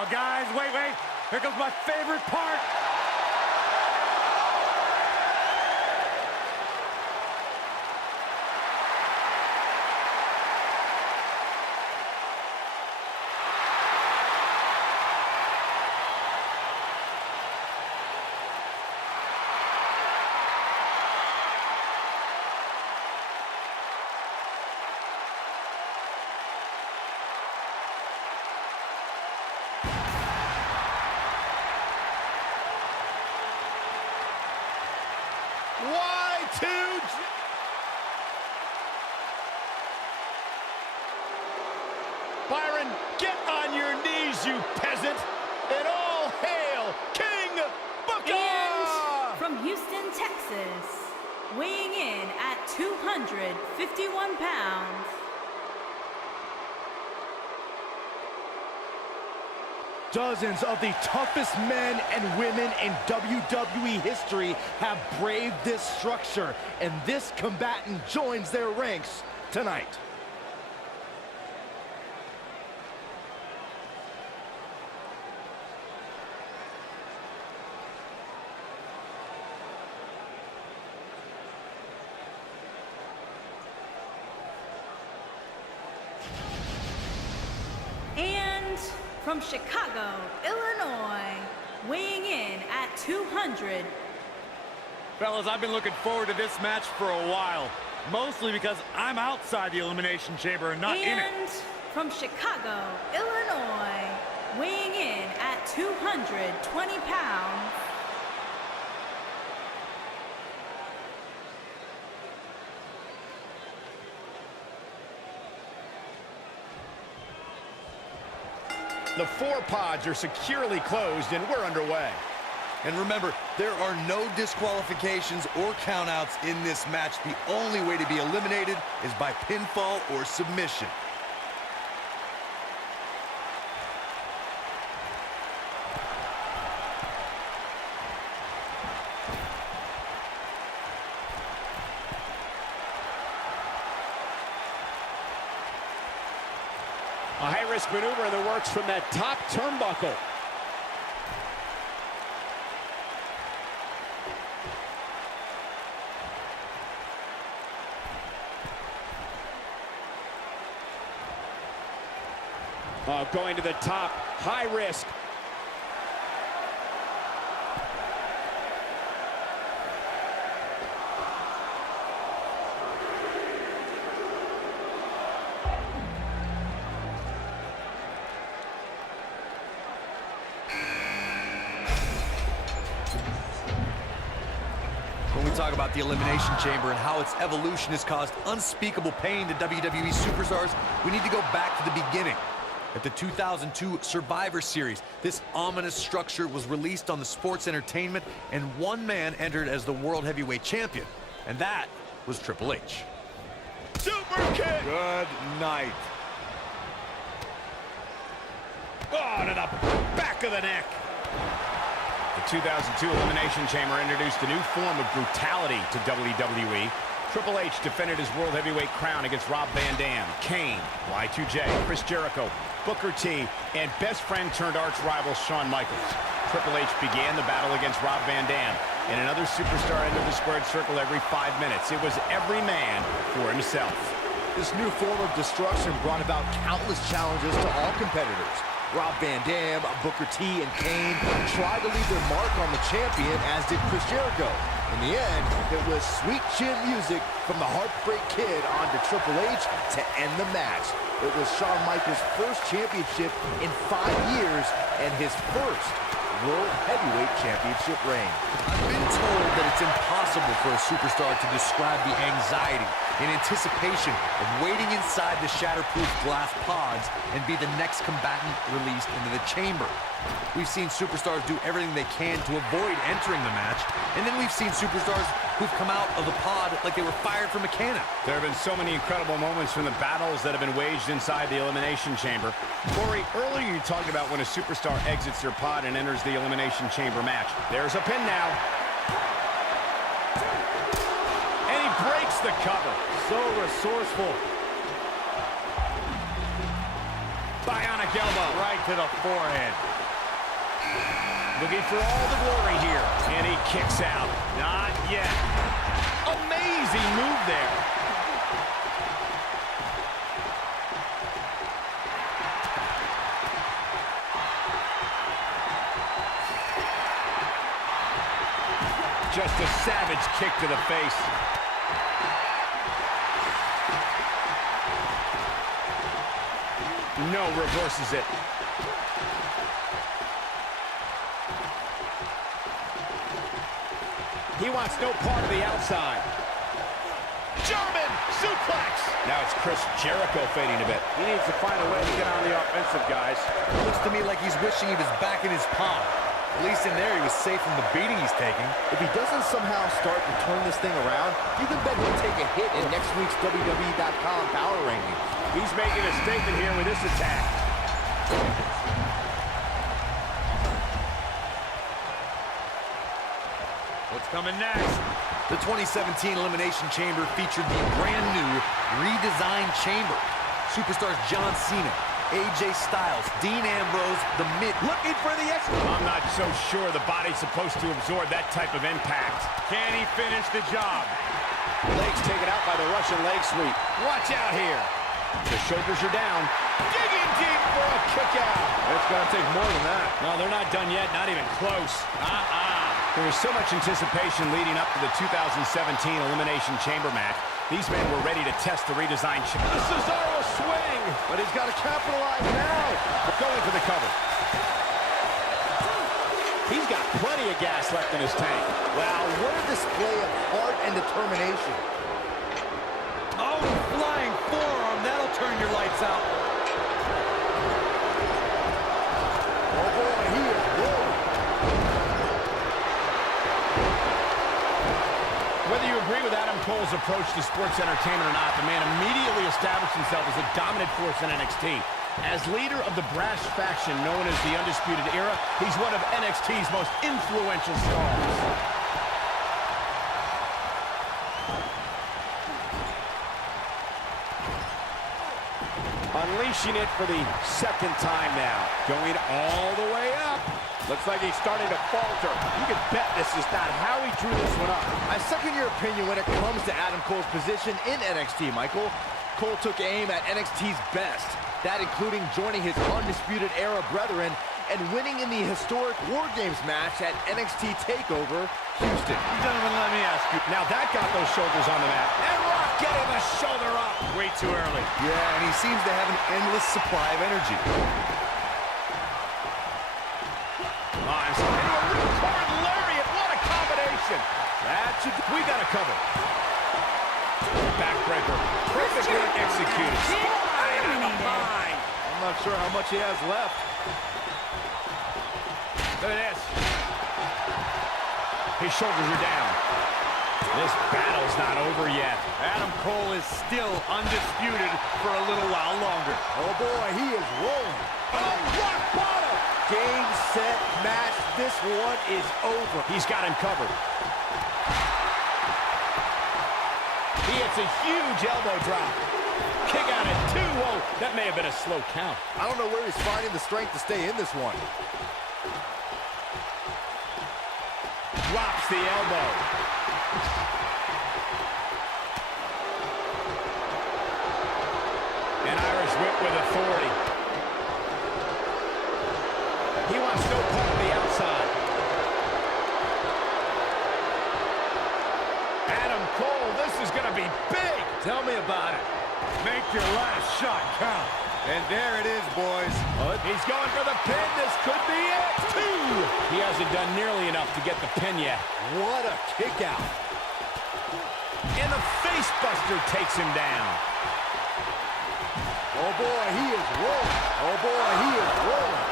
Oh, guys, wait. Here comes my favorite part. Byron, get on your knees, you peasant, and all hail King Booker! And from Houston, Texas, weighing in at 251 pounds, dozens of the toughest men and women in WWE history have braved this structure, and this combatant joins their ranks tonight. and from Chicago, Illinois, weighing in at 200. Fellas, I've been looking forward to this match for a while, mostly because I'm outside the Elimination Chamber and not in it. And from Chicago, Illinois, weighing in at 220 pounds, The 4 pods are securely closed, and we're underway. And remember, there are no disqualifications or countouts in this match. The only way to be eliminated is by pinfall or submission. A high-risk maneuver in the works from that top turnbuckle. Going to the top, high risk. When we talk about the Elimination Chamber and how its evolution has caused unspeakable pain to WWE superstars, we need to go back to the beginning. At the 2002 Survivor Series, this ominous structure was released on the Sports Entertainment, and one man entered as the World Heavyweight Champion, and that was Triple H. Super kick! Good night. Oh, to the back of the neck. The 2002 Elimination Chamber introduced a new form of brutality to WWE. Triple H defended his World Heavyweight crown against Rob Van Dam, Kane, Y2J, Chris Jericho, Booker T, and best friend turned arch rival Shawn Michaels. Triple H began the battle against Rob Van Dam, and another superstar entered the squared circle every 5 minutes. It was every man for himself. This new form of destruction brought about countless challenges to all competitors. Rob Van Dam, Booker T, and Kane tried to leave their mark on the champion, as did Chris Jericho. In the end, it was sweet chin music from the Heartbreak Kid onto Triple H to end the match. It was Shawn Michaels' first championship in 5 years and his first World Heavyweight Championship reign. I've been told that it's impossible for a superstar to describe the anxiety and anticipation of waiting inside the shatterproof glass pods and be the next combatant released into the chamber. We've seen superstars do everything they can to avoid entering the match, and then we've seen superstars who've come out of the pod like they were fired from a cannon. There have been so many incredible moments from the battles that have been waged inside the Elimination Chamber. Corey, earlier you talked about when a superstar exits their pod and enters the Elimination Chamber match. There's a pin now. And he breaks the cover. So resourceful. Bionic elbow. Right to the forehead. Looking for all the glory here. And he kicks out. Not yet. Amazing move there. Just a savage kick to the face. No, reverses it. He wants no part of the outside. German suplex. Now it's Chris Jericho fading a bit. He needs to find a way to get on the offensive, guys. Looks to me like he's wishing he was back in his palm. At least in there, he was safe from the beating he's taking. If he doesn't somehow start to turn this thing around, you can bet he'll take a hit in next week's WWE.com power rankings. He's making a statement here with this attack. What's coming next? The 2017 Elimination Chamber featured the brand new redesigned chamber. Superstars John Cena, AJ Styles, Dean Ambrose, The Miz. Looking for the extra. I'm not so sure the body's supposed to absorb that type of impact. Can he finish the job? Legs taken out by the Russian leg sweep. Watch out here. The shoulders are down. Digging deep for a kick out. It's going to take more than that. No, they're not done yet. Not even close. There was so much anticipation leading up to the 2017 Elimination Chamber match. These men were ready to test the redesigned chamber. The Cesaro swing, but he's got to capitalize now. Going for the cover. He's got plenty of gas left in his tank. Wow, what a display of heart and determination. Oh, flying forearm. That'll turn your lights out. Oh boy, he is rolling. Whether you agree with Adam Cole's approach to sports entertainment or not, the man immediately established himself as a dominant force in NXT. As leader of the brash faction known as the Undisputed Era, he's one of NXT's most influential stars. Unleashing it for the second time now. Going all the way up. Looks like he's starting to falter. You can bet this is not how he drew this one up. I second your opinion when it comes to Adam Cole's position in NXT, Michael. Cole took aim at NXT's best, that including joining his Undisputed Era brethren and winning in the historic War Games match at NXT TakeOver Houston. Gentlemen, let me ask you. Now that got those shoulders on the mat. And Rock getting the shoulder up. Way too early. Yeah, and he seems to have an endless supply of energy. We got a cover. Backbreaker. Perfectly executed. I'm not sure how much he has left. Look at this. His shoulders are down. This battle's not over yet. Adam Cole is still undisputed for a little while longer. Oh boy, he is rolling. Oh, rock bottom. Game, set, match. This one is over. He's got him covered. He hits a huge elbow drop. Kick out at 2. Whoa, that may have been a slow count. I don't know where he's finding the strength to stay in this one. Drops the elbow. An Irish whip with authority. He wants no part of the outside. Adam Cole, this is going to be big. Tell me about it. Make your last shot count. And there it is, boys. He's going for the pin. This could be it. 2. He hasn't done nearly enough to get the pin yet. What a kick out. And the face buster takes him down. Oh boy, he is rolling. Oh boy, he is rolling.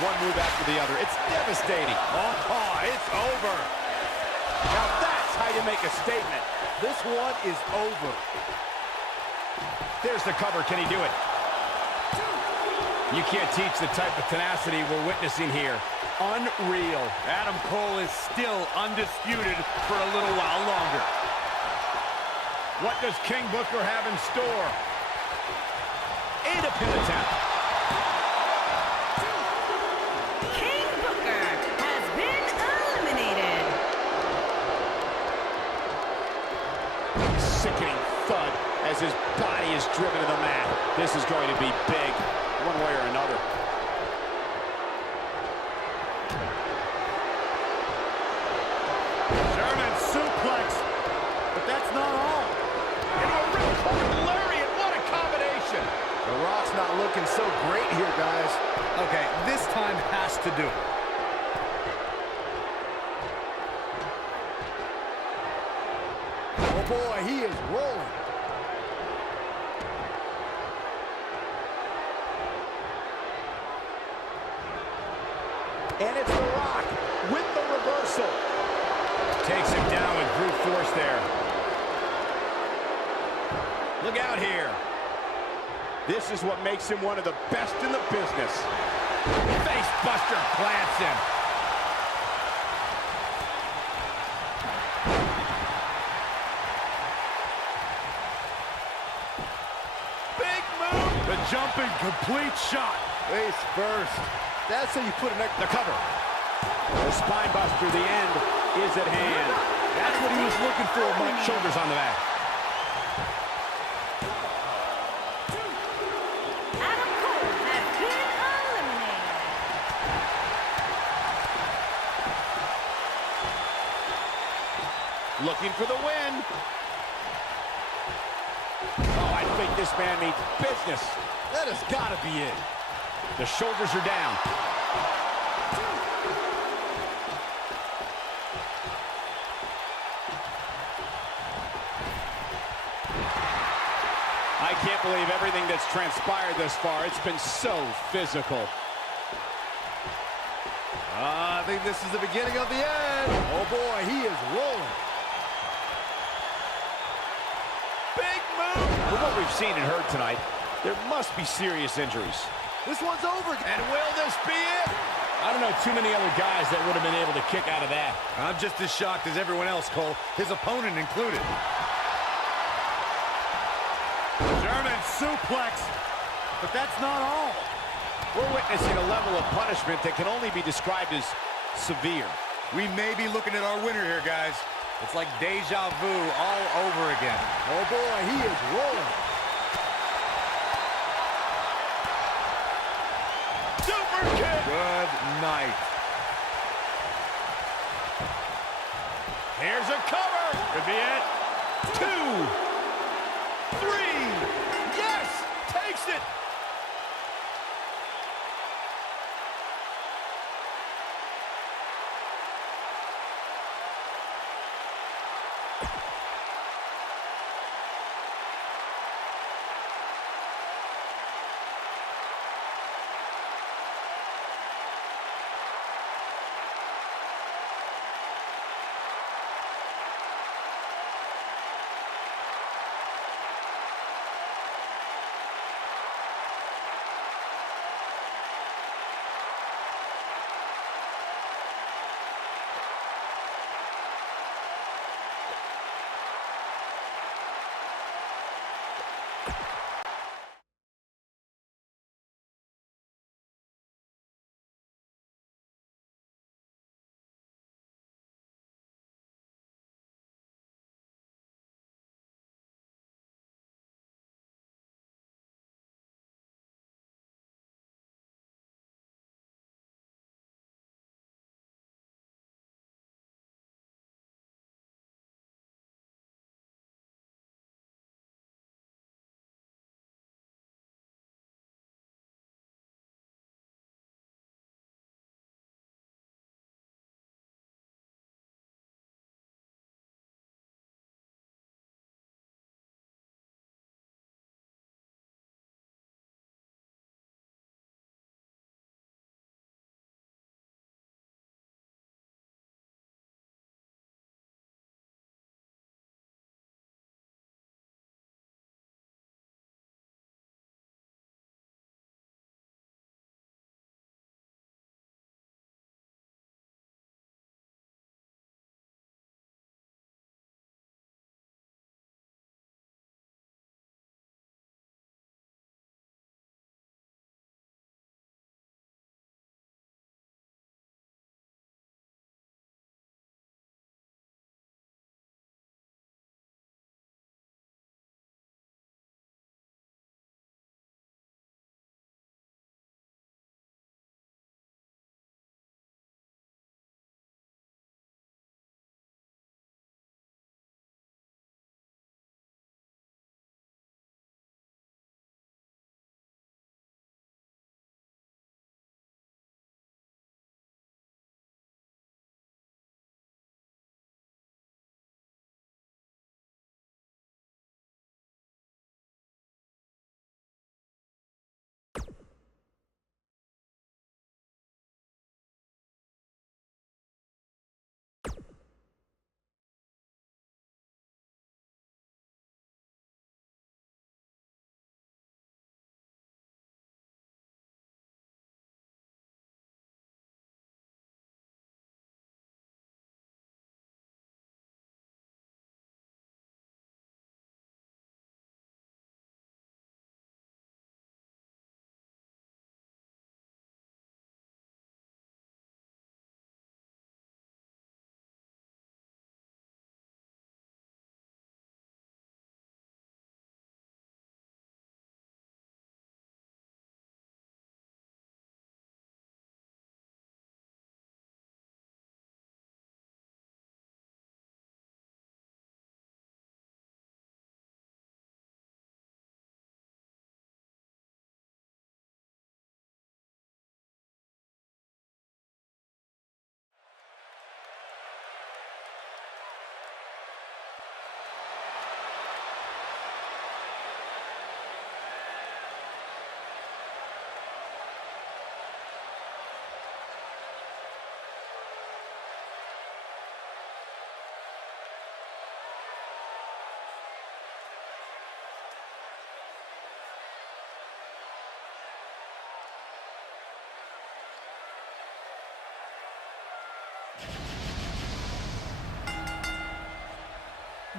One move after the other. It's devastating. Oh, it's over. Now that's how you make a statement. This one is over. There's the cover. Can he do it? You can't teach the type of tenacity we're witnessing here. Unreal. Adam Cole is still undisputed for a little while longer. What does King Booker have in store? And a pin attempt. Sickening thud as his body is driven to the mat. This is going to be big, one way or another. German suplex, but that's not all. Into a ripcord lariat, what a combination! The Rock's not looking so great here, guys. Okay, this time has to do it. Oh boy, he is rolling. And it's The Rock with the reversal. Takes him down with brute force there. Look out here. This is what makes him one of the best in the business. Face buster plants him. Big move! The jumping complete shot. Face first. That's how you put an The cover. The spine buster, the end is at hand. That's what he was looking for, Mike. Shoulders on the back. Adam Cole has been eliminated. Looking for the win. Oh, I think this man means business. That has got to be it. The shoulders are down. I can't believe everything that's transpired thus far. It's been so physical. I think this is the beginning of the end. Oh boy, he is rolling. Big move! From what we've seen and heard tonight, there must be serious injuries. This one's over. And will this be it? I don't know too many other guys that would have been able to kick out of that. I'm just as shocked as everyone else, Cole, his opponent included. German suplex, but that's not all. We're witnessing a level of punishment that can only be described as severe. We may be looking at our winner here, guys. It's like deja vu all over again. Oh boy, he is rolling. Super kick! Good night. Here's a cover! Could be it. 2, 3, yes! Takes it!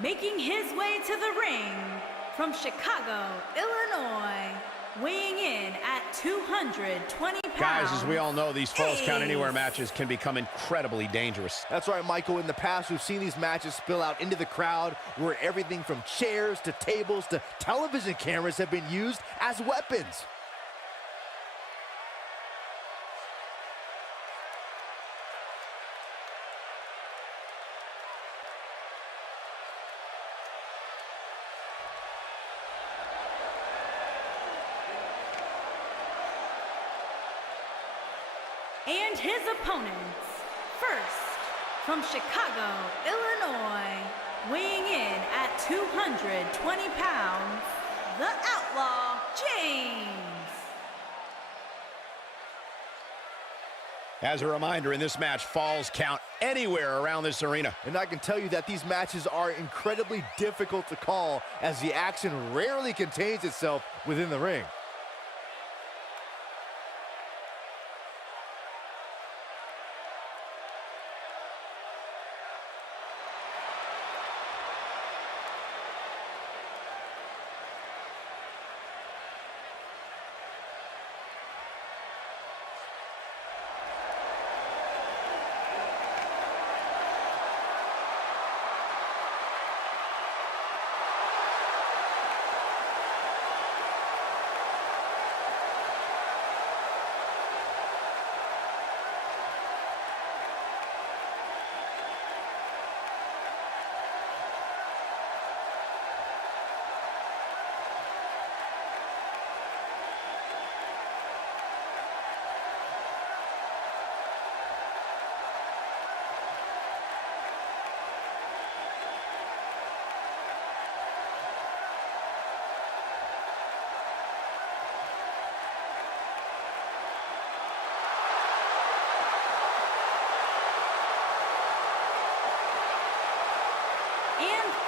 Making his way to the ring from Chicago, Illinois, weighing in at 220 pounds. Guys, as we all know, these Falls Count Anywhere matches can become incredibly dangerous. That's right, Michael. In the past, we've seen these matches spill out into the crowd where everything from chairs to tables to television cameras have been used as weapons. And his opponents, first, from Chicago, Illinois, weighing in at 220 pounds, the Outlaw, James. As a reminder, in this match, falls count anywhere around this arena. And I can tell you that these matches are incredibly difficult to call, as the action rarely contains itself within the ring.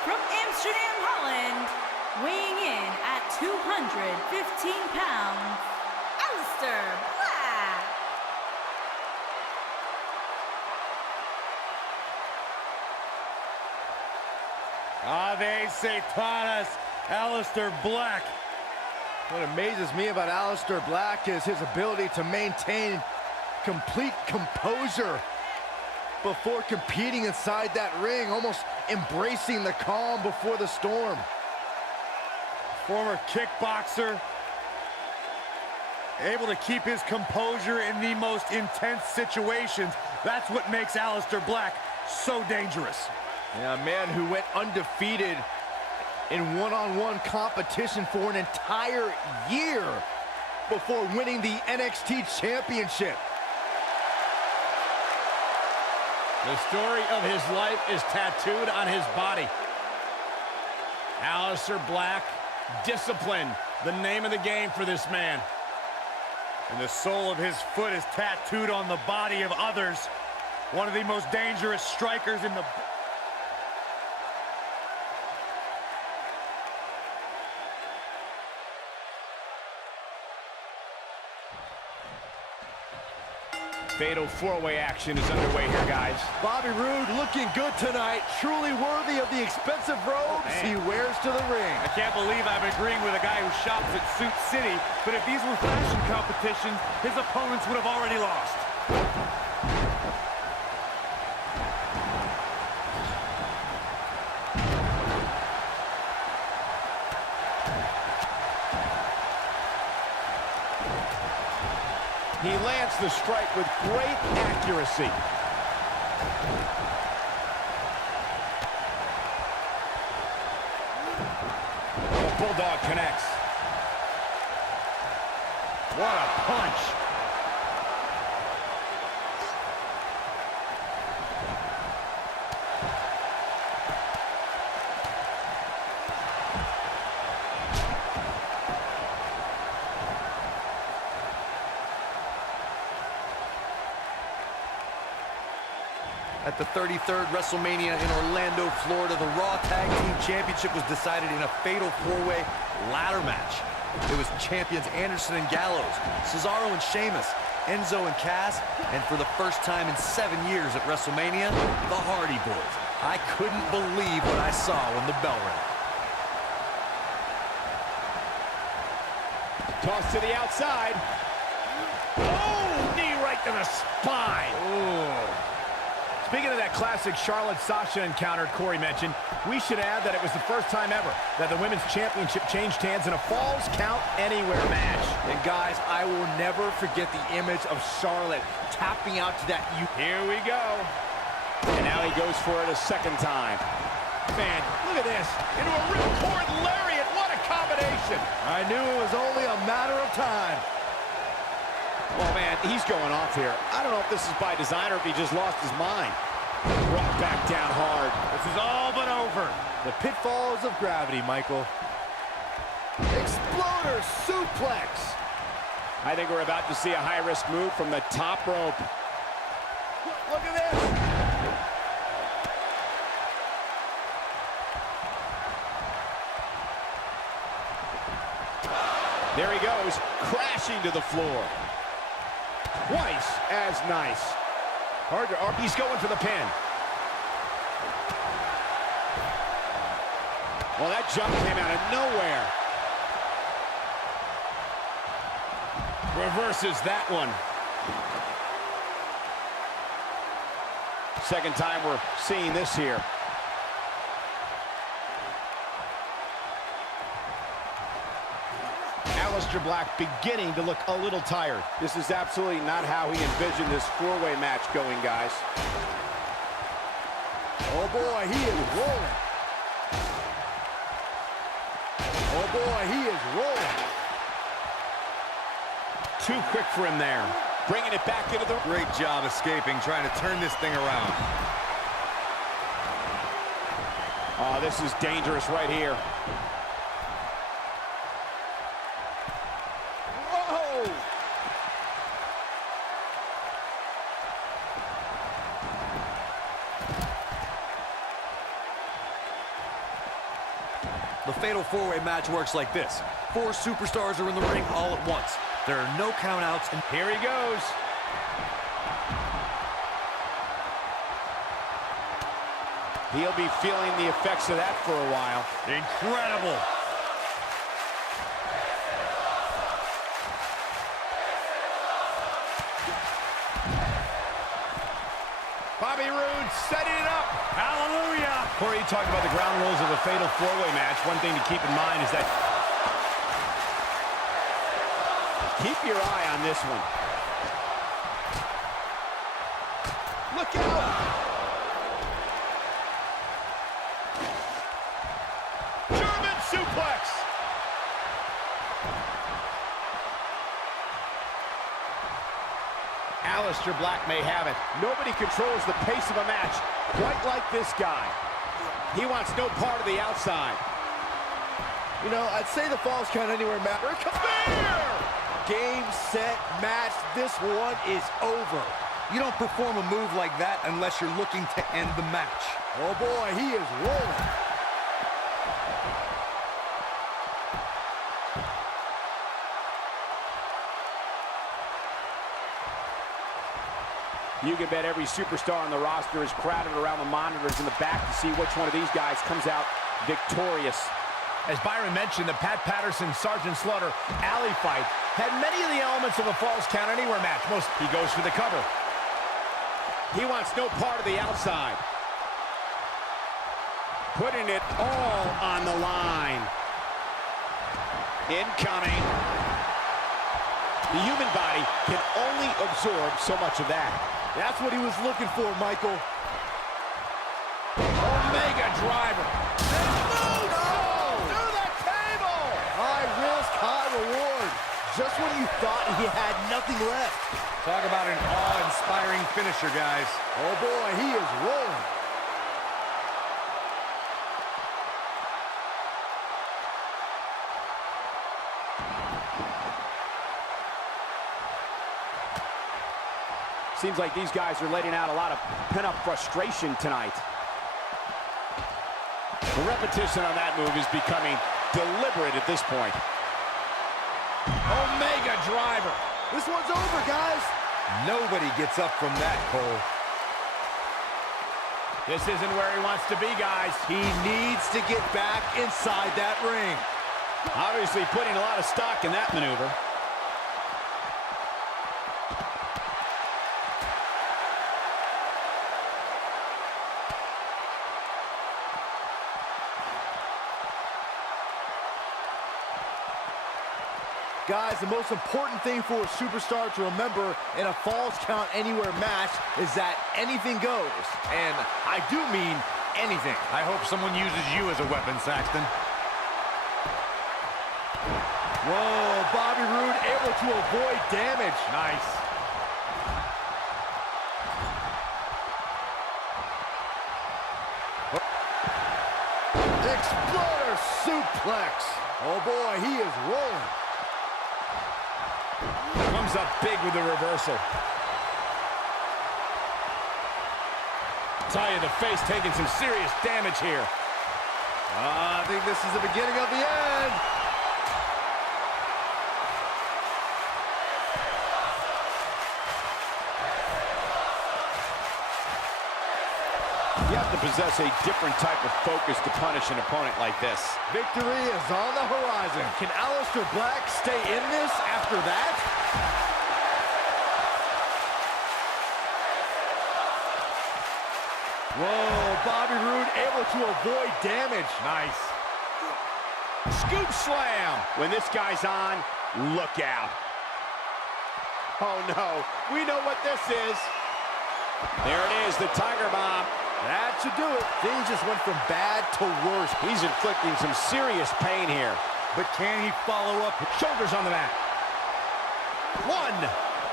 From Amsterdam, Holland, weighing in at 215 pounds, Aleister Black. Ave Satanas, Aleister Black. What amazes me about Aleister Black is his ability to maintain complete composure before competing inside that ring, almost embracing the calm before the storm. Former kickboxer, able to keep his composure in the most intense situations. That's what makes Aleister Black so dangerous. Yeah, a man who went undefeated in one-on-one competition for an entire year before winning the NXT Championship. The story of his life is tattooed on his body. Aleister Black, discipline, the name of the game for this man. And the sole of his foot is tattooed on the body of others. One of the most dangerous strikers in the... Fatal four-way action is underway here, guys. Bobby Roode looking good tonight, truly worthy of the expensive robes he wears to the ring. I can't believe I'm agreeing with a guy who shops at Suit City, but if these were fashion competitions, his opponents would have already lost. He lands the strike with great accuracy. The Bulldog connects. What a punch. At the 33rd WrestleMania in Orlando, Florida, the Raw Tag Team Championship was decided in a fatal four-way ladder match. It was champions Anderson and Gallows, Cesaro and Sheamus, Enzo and Cass, and for the first time in 7 years at WrestleMania, the Hardy Boys. I couldn't believe what I saw when the bell rang. Toss to the outside. Oh, knee right to the spine. Ooh. Speaking of that classic Charlotte-Sasha encounter Corey mentioned, we should add that it was the first time ever that the Women's Championship changed hands in a Falls Count Anywhere match. And guys, I will never forget the image of Charlotte tapping out to that. Here we go. And now he goes for it a second time. Man, look at this. Into a ripcord lariat. What a combination. I knew it was only a matter of time. Oh, man, he's going off here. I don't know if this is by design or if he just lost his mind. Brought back down hard. This is all but over. The pitfalls of gravity, Michael. Exploder suplex. I think we're about to see a high-risk move from the top rope. Look at this. There he goes, crashing to the floor. Twice as nice. Hard to argue. He's going for the pin. Well, that jump came out of nowhere. Reverses that one. Second time we're seeing this here. Aleister Black beginning to look a little tired. This is absolutely not how he envisioned this four-way match going, guys. Oh boy, he is rolling. Oh boy, he is rolling. Too quick for him there. Bringing it back into the... Great job escaping, trying to turn this thing around. Oh, this is dangerous right here. Whoa! The fatal four-way match works like this. 4 superstars are in the ring all at once. There are no countouts, and Here he goes. He'll be feeling the effects of that for a while. Incredible. Bobby Roode setting it up. Hallelujah. Corey, you talked about the ground rules of a fatal four-way match. One thing to keep in mind is that... Keep your eye on this one. Look out! German suplex. Aleister Black may have it. Nobody controls the pace of a match quite like this guy. He wants no part of the outside. You know, I'd say the Falls Count Anywhere match. Spear! Game, set, match. This one is over. you don't perform a move like that unless you're looking to end the match. Oh boy, he is rolling. You can bet every superstar on the roster is crowded around the monitors in the back to see which one of these guys comes out victorious. As Byron mentioned, the Pat Patterson-Sergeant Slaughter alley fight had many of the elements of a Falls Count Anywhere match. He goes for the cover. He wants no part of the outside. Putting it all on the line. Incoming. The human body can only absorb so much of that. That's what he was looking for, Michael. Omega driver. Through the table! High risk, high reward. Just when you thought he had nothing left. Talk about an awe-inspiring finisher, guys. Oh boy, he is rolling. Seems like these guys are letting out a lot of pent-up frustration tonight. The repetition on that move is becoming deliberate at this point. Omega driver. This one's over, guys. Nobody gets up from that, Cole. This isn't where he wants to be, guys. He needs to get back inside that ring. Obviously putting a lot of stock in that maneuver. Guys, the most important thing for a superstar to remember in a Falls Count Anywhere match is that anything goes. And I do mean anything. I hope someone uses you as a weapon, Saxton. Whoa, Bobby Roode able to avoid damage. Nice. Exploder suplex. Oh boy, he is rolling. Comes up big with the reversal. Tell you, the face taking some serious damage here. I think this is the beginning of the end. You have to possess a different type of focus to punish an opponent like this. Victory is on the horizon. Can Aleister Black stay in this after that? Whoa, Bobby Roode able to avoid damage. Nice. Scoop slam. When this guy's on, look out. Oh no, we know what this is. There it is, the Tiger Bomb. That should do it. Things just went from bad to worse. He's inflicting some serious pain here. But can he follow up? Shoulders on the mat. One.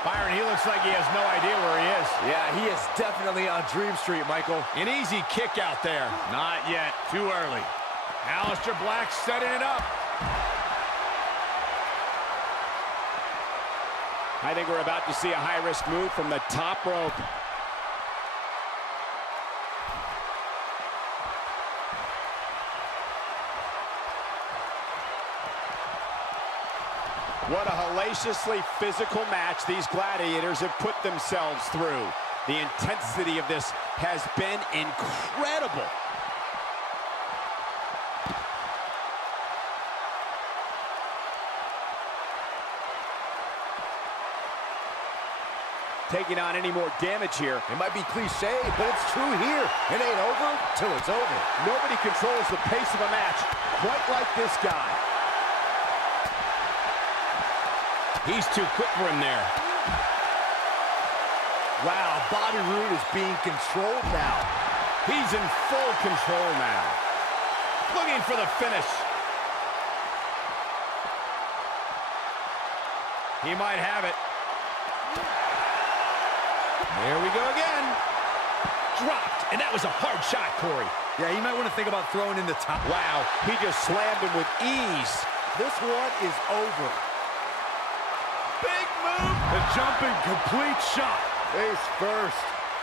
Byron, he looks like he has no idea where he is. Yeah, he is definitely on Dream Street, Michael. An easy kick out there. Not yet. Too early. Aleister Black setting it up. I think we're about to see a high-risk move from the top rope. What a hellaciously physical match these gladiators have put themselves through. The intensity of this has been incredible. Taking on any more damage here. It might be cliche, but it's true here. It ain't over till it's over. Nobody controls the pace of a match quite like this guy. He's too quick for him there. Wow, Bobby Roode is being controlled now. He's in full control now. Looking for the finish. He might have it. There we go again. Dropped, and that was a hard shot, Corey. Yeah, you might want to think about throwing in the top. Wow, he just slammed him with ease. This one is over. Big move. The jumping complete shot. Face first.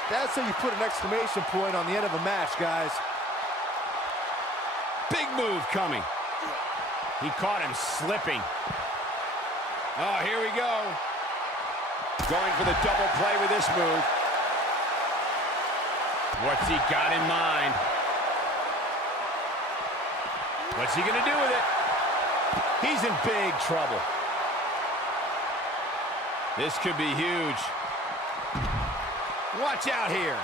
That's how you put an exclamation point on the end of a match, guys. Big move coming. He caught him slipping. Oh, here we go. Going for the double play with this move. What's he got in mind? What's he gonna do with it? He's in big trouble. This could be huge. Watch out here.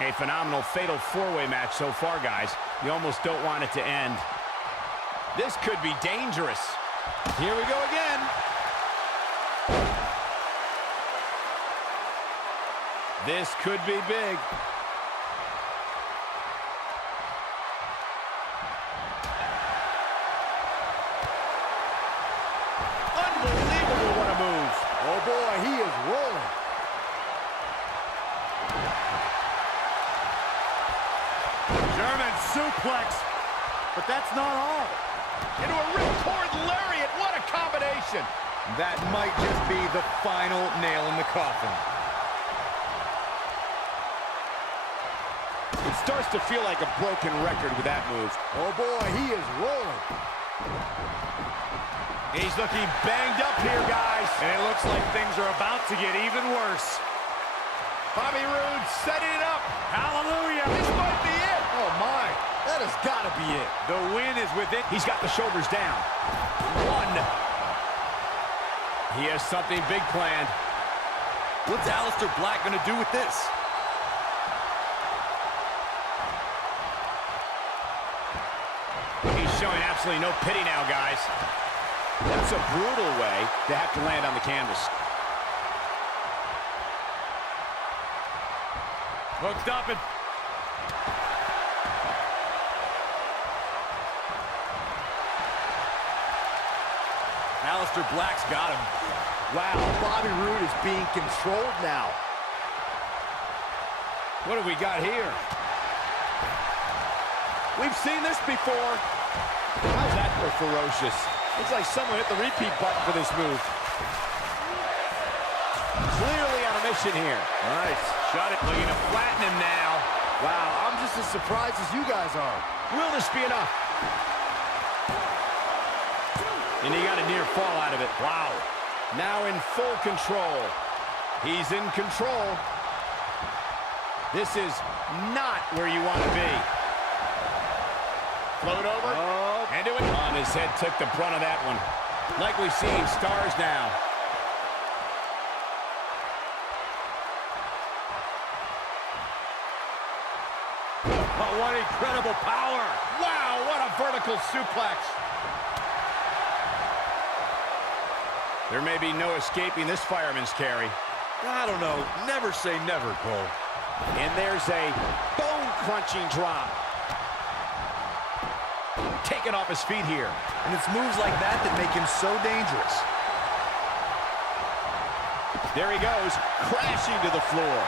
A phenomenal fatal four-way match so far, guys. You almost don't want it to end. This could be dangerous. Here we go again. This could be big. Unbelievable, what a move. Oh boy, he is rolling. German suplex. But that's not all. Into a ripcord lariat. What a combination. That might just be the final nail in the coffin. It starts to feel like a broken record with that move. Oh boy, he is rolling. He's looking banged up here, guys. And it looks like things are about to get even worse. Bobby Roode setting it up. Hallelujah. This might be it. Oh, my. That has got to be it. The win is within. He's got the shoulders down. One. He has something big planned. What's Aleister Black going to do with this? He's showing absolutely no pity now, guys. That's a brutal way to have to land on the canvas. Hooked up and... Aleister Black's got him. Wow, Bobby Roode is being controlled now. What have we got here? We've seen this before. How's that for ferocious? Looks like someone hit the repeat button for this move. Clearly on a mission here. Nice. Shot it, looking to flatten him now. Wow, I'm just as surprised as you guys are. Will this be enough? And he got a near fall out of it. Wow. Now in full control. He's in control. This is not where you want to be. Float over. Oh. Into it. On his head took the brunt of that one. Likely seeing stars now. Oh, what incredible power. Wow, what a vertical suplex. There may be no escaping this fireman's carry. I don't know. Never say never, Cole. And there's a bone-crunching drop. Taken off his feet here. And it's moves like that that make him so dangerous. There he goes, crashing to the floor.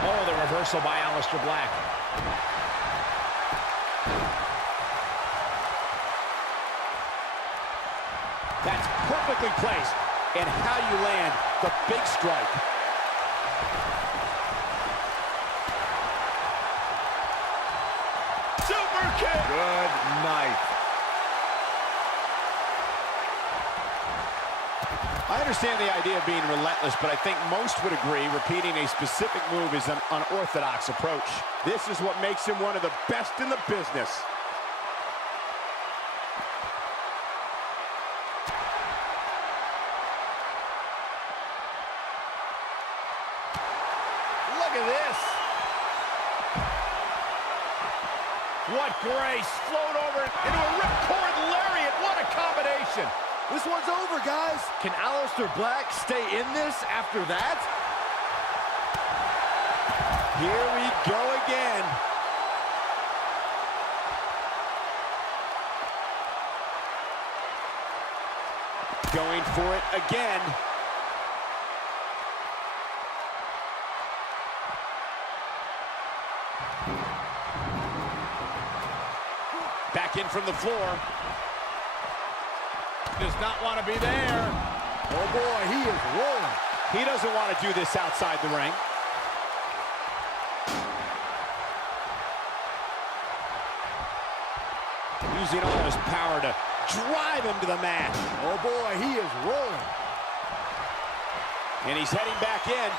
Oh, the reversal by Aleister Black. That's perfectly placed. And how you land the big strike. Super kick! Good night. I understand the idea of being relentless, but I think most would agree repeating a specific move is an unorthodox approach. This is what makes him one of the best in the business. Look at this. What grace. Float over into a ripcord lariat. What a combination. This one's over, guys. Can Aleister Black stay in this after that? Here we go again. Going for it again. Back in from the floor. Does not want to be there. Oh, boy, he is rolling. He doesn't want to do this outside the ring. Using all his power to drive him to the mat. Oh, boy, he is rolling. And he's heading back in.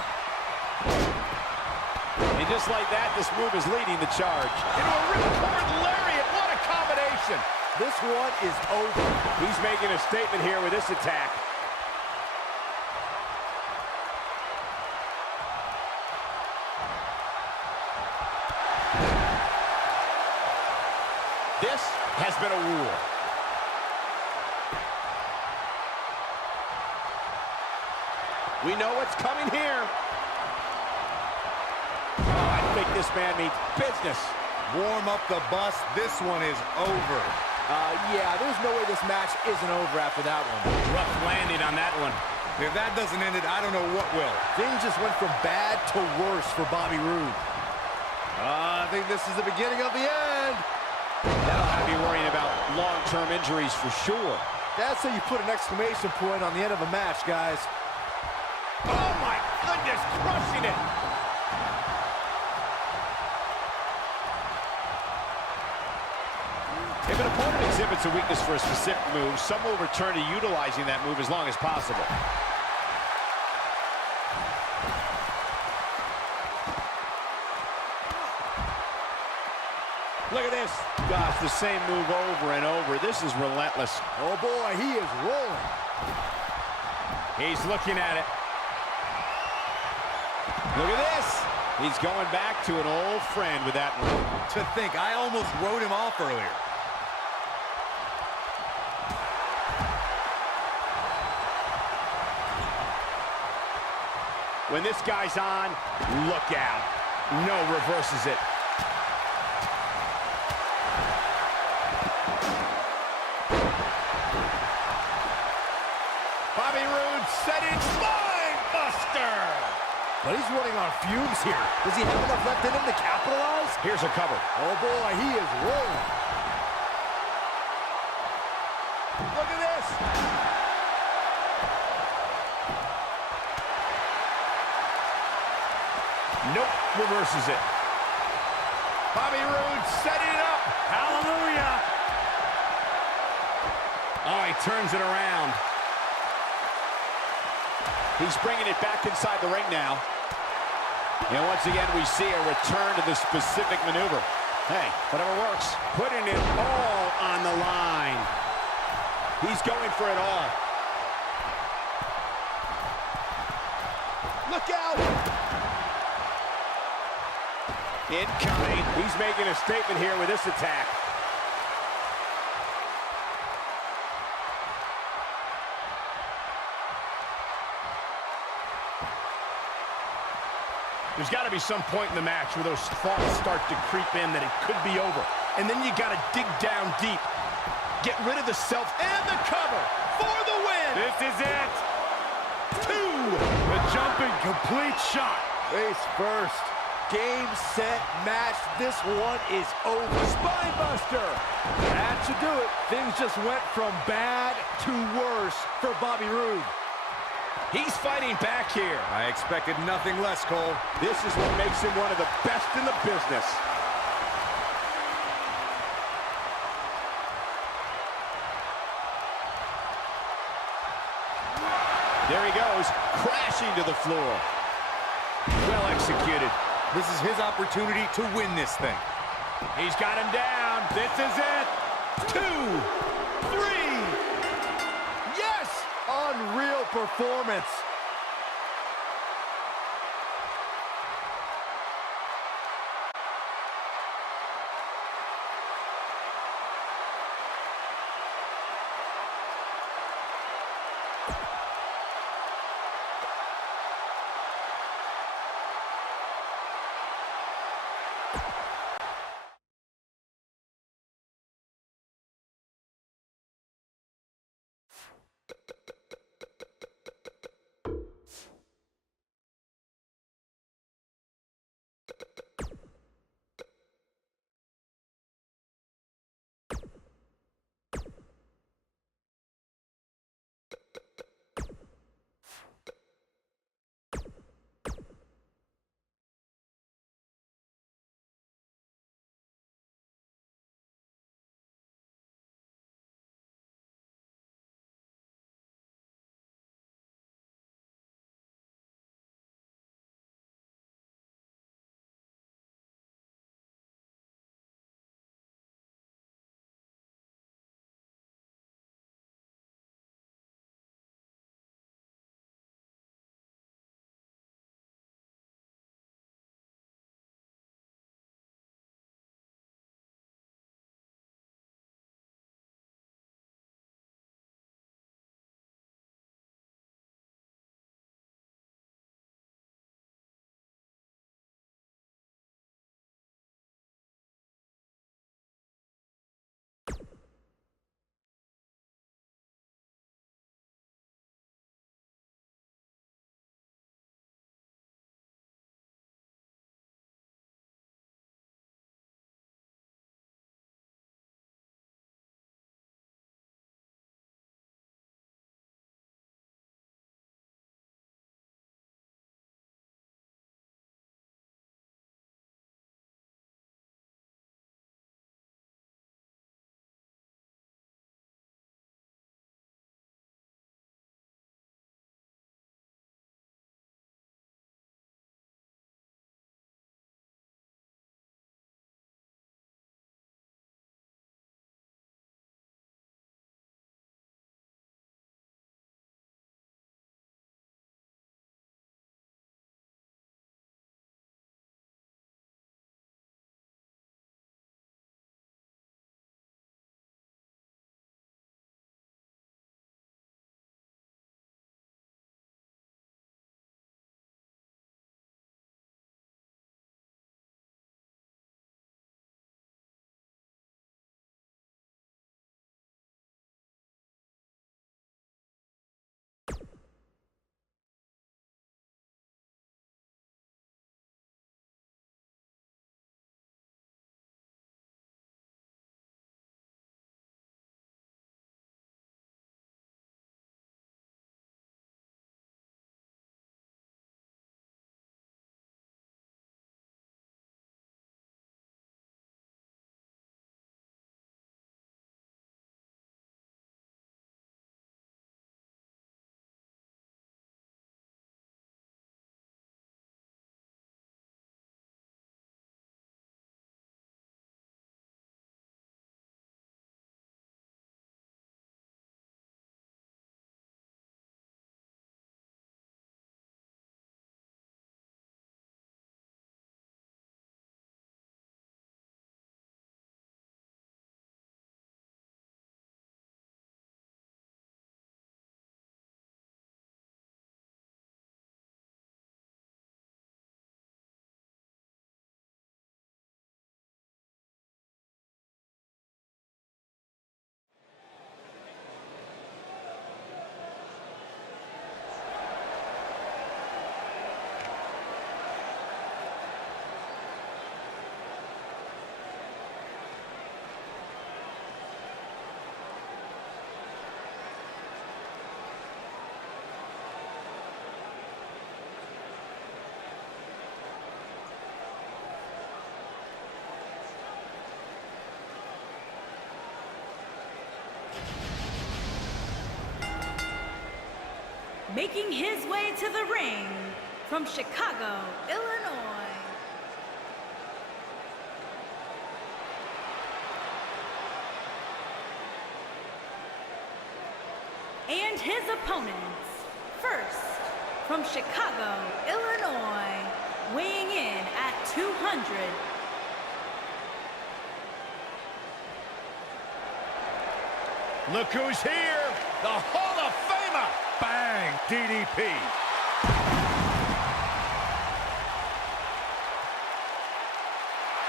And just like that, this move is leading the charge. Into a ripcord lariat. What a combination. This one is over. He's making a statement here with this attack. This has been a war. We know what's coming here. Oh, I think this man means business. Warm up the bus. This one is over. Yeah, there's no way this match isn't over after that one. Rough landing on that one. If that doesn't end it, I don't know what will. Things just went from bad to worse for Bobby Roode. I think this is the beginning of the end. That'll have you worrying about long-term injuries for sure. That's how you put an exclamation point on the end of a match, guys. Oh, my goodness, crushing it. an opponent exhibits a weakness for a specific move, some will return to utilizing that move as long as possible. Look at this. Gosh, the same move over and over. This is relentless. Oh, boy, he is rolling. He's looking at it. Look at this. He's going back to an old friend with that one. To think, I almost wrote him off earlier. When this guy's on, look out. No, reverses it. Bobby Roode setting spine buster. But he's running on fumes here. Does he have enough left in him to capitalize? Here's a cover. Oh, boy, he is rolling. Look at this. Nope, reverses it. Bobby Roode setting it up. Hallelujah! Oh, he turns it around. He's bringing it back inside the ring now. And once again, we see a return to the specific maneuver. Hey, whatever works. Putting it all on the line. He's going for it all. Look out! Incoming. He's making a statement here with this attack. There's got to be some point in the match where those thoughts start to creep in that it could be over. And then you got to dig down deep. Get rid of the self and the cover for the win. This is it. 2. The jumping complete shot. Face first. Game, set, match. This one is over. Spine buster. That should do it. Things just went from bad to worse for Bobby Roode. He's fighting back here. I expected nothing less, Cole. This is what makes him one of the best in the business. There he goes, crashing to the floor. Well executed. This is his opportunity to win this thing. He's got him down. This is it. 2, 3. Yes! Unreal performance. Making his way to the ring from Chicago, Illinois. And his opponents, first from Chicago, Illinois, weighing in at 200. Look who's here, the Hall of Famer. Bang! DDP.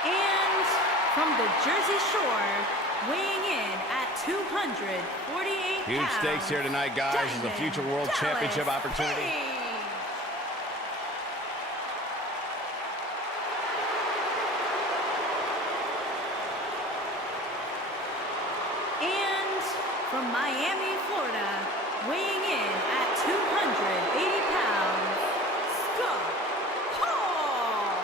And from the Jersey Shore, weighing in at 248 Huge pounds, stakes here tonight, guys. This is a future world championship opportunity. Hey! And from Miami, Florida, weighing in at 280 pounds, Scott Hall.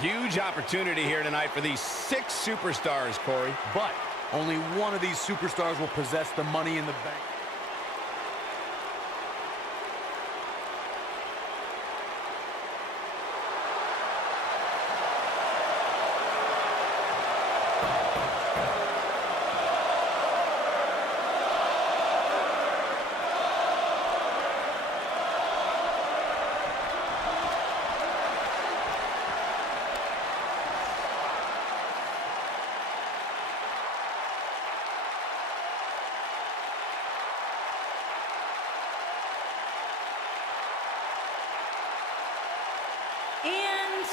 Huge opportunity here tonight for these 6 superstars, Corey. But only one of these superstars will possess the Money in the Bank. And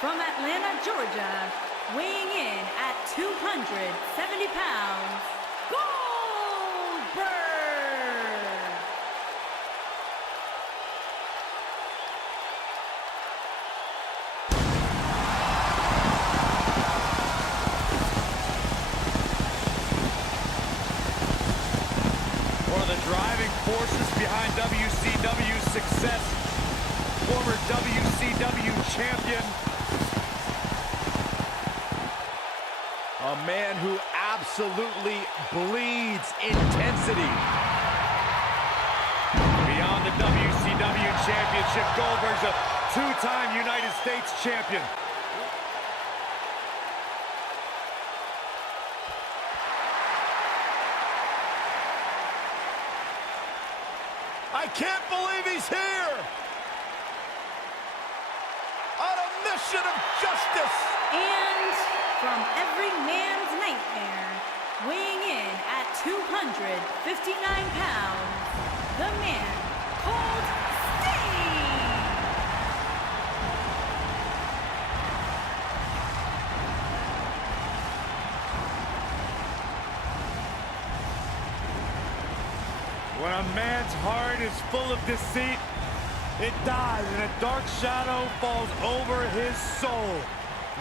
from Atlanta, Georgia, weighing in at 270 pounds, Goldberg. One of the driving forces behind WCW's success, former WCW champion. A man who absolutely bleeds intensity. Beyond the WCW championship, Goldberg's a 2-time United States champion. I can't believe he's here! On a mission of justice! And from every man's nightmare, weighing in at 259 pounds, the man called Sting. When a man's heart is full of deceit, it dies and a dark shadow falls over his soul.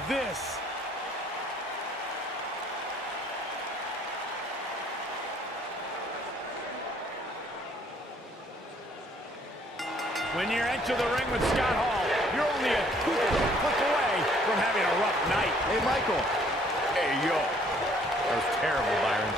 This When you enter the ring with Scott Hall, you're only a click away from having a rough night. Hey, Michael. Hey, yo. That was terrible, Byron.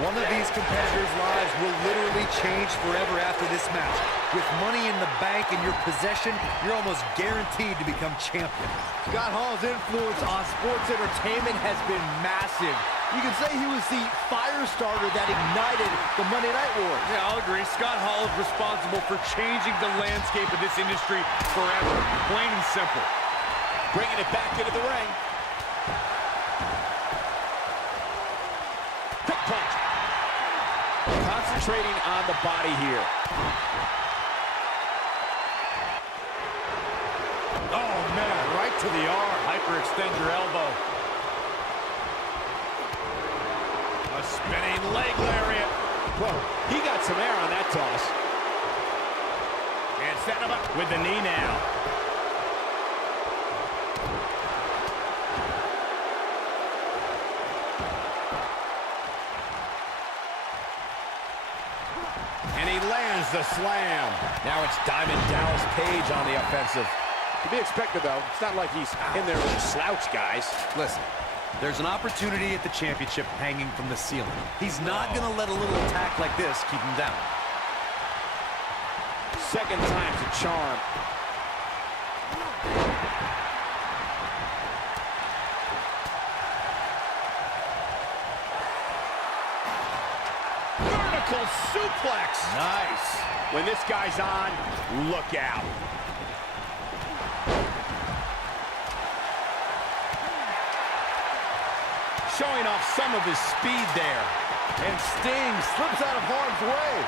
One of these competitors' lives will literally change forever after this match. With Money in the Bank in your possession, you're almost guaranteed to become champion. Scott Hall's influence on sports entertainment has been massive. You can say he was the fire starter that ignited the Monday Night Wars. Yeah, I'll agree. Scott Hall is responsible for changing the landscape of this industry forever. Plain and simple. Bringing it back into the ring. Quick punch. Concentrating on the body here. Oh, man, right to the arm. Hyperextend your elbow. A spinning leg lariat. Whoa, he got some air on that toss. And set him up with the knee now. And he lands the slam. Now it's Diamond Dallas Page on the offensive. To be expected, though. It's not like he's in there with a slouch, guys. Listen, there's an opportunity at the championship hanging from the ceiling. He's not going to let a little attack like this keep him down. Second time's a charm. Vertical suplex. Nice. When this guy's on, look out. Showing off some of his speed there. And Sting slips out of harm's way.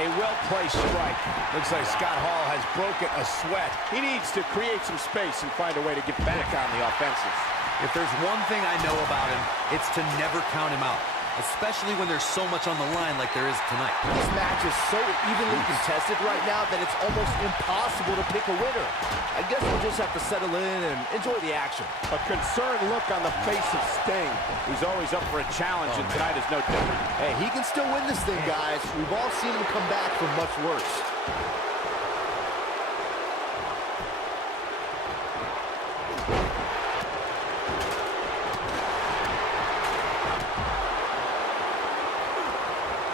A well-placed strike. Looks like Scott Hall has broken a sweat. He needs to create some space and find a way to get back on the offensive. If there's one thing I know about him, it's to never count him out, especially when there's so much on the line like there is tonight. This match is so evenly contested right now that it's almost impossible to pick a winner. I guess we'll just have to settle in and enjoy the action. A concerned look on the face of Sting. He's always up for a challenge, and tonight is no different. Hey, he can still win this thing, guys. We've all seen him come back from much worse.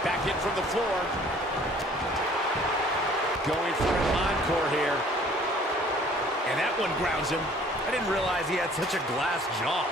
Back in from the floor. Going for an encore here. And that one grounds him. I didn't realize he had such a glass jaw.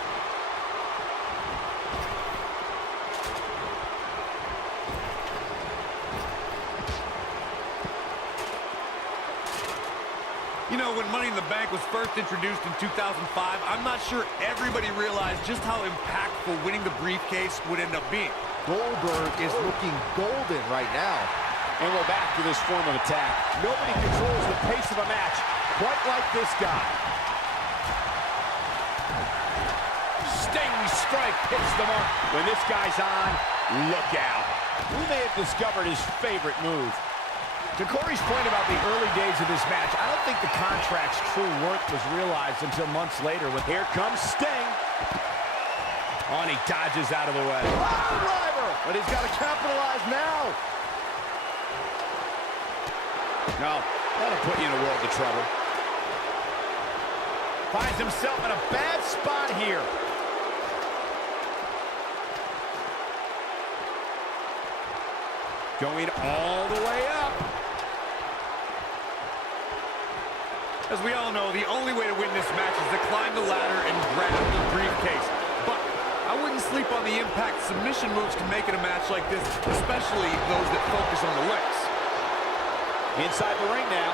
You know, when Money in the Bank was first introduced in 2005, I'm not sure everybody realized just how impactful winning the briefcase would end up being. Goldberg is looking golden right now. And we're back to this form of attack. Nobody controls the pace of a match quite like this guy. Sting strike hits the mark. When this guy's on, look out. We may have discovered his favorite move. To Corey's point about the early days of this match, I don't think the contract's true worth was realized until months later. When Here comes Sting. on, he dodges out of the way. Oh, driver! But he's got to capitalize now. No, that'll put you in a world of trouble. Finds himself in a bad spot here. Going all the way up. As we all know, the only way to win this match is to climb the ladder and grab the briefcase. But I wouldn't sleep on the impact submission moves can make in a match like this, especially those that focus on the legs. Inside the ring now.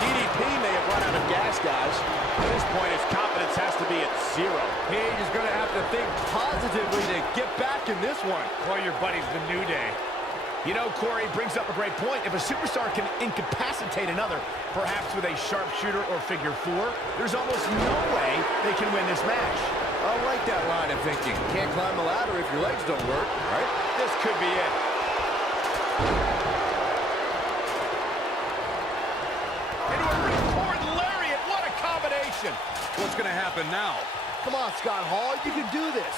DDP may have run out of gas, guys. At this point, his confidence has to be at zero. Page is going to have to think positively to get back in this one. Call your buddies the New Day. You know, Corey brings up a great point. If a superstar can incapacitate another, perhaps with a sharpshooter or figure four, there's almost no way they can win this match. I like that line of thinking. Can't climb the ladder if your legs don't work, right? This could be it. Into a ripcord lariat. What a combination. What's going to happen now? Come on, Scott Hall. You can do this.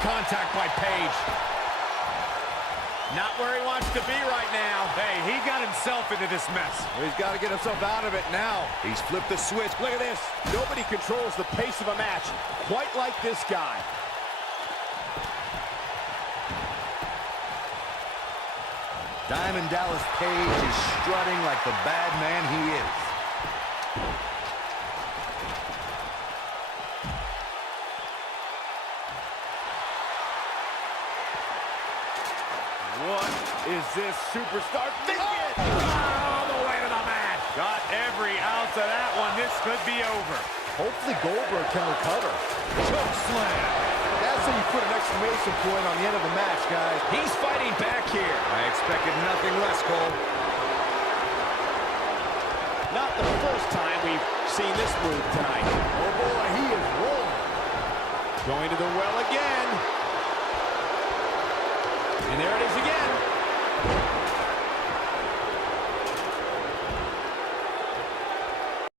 Contact by Page. Not where he wants to be right now. Hey, he got himself into this mess. Well, he's got to get himself out of it now. He's flipped the switch. Look at this. Nobody controls the pace of a match quite like this guy. Diamond Dallas Page is strutting like the bad man he is. What is this superstar thinking? All the way to the mat. Got every ounce of that one. This could be over. Hopefully Goldberg can recover. Choke slam. That's how you put an exclamation point on the end of the match, guys. He's fighting back here. I expected nothing less, Cole. Not the first time we've seen this move tonight. Oh boy, he is rolling. Going to the well again. And there it is again.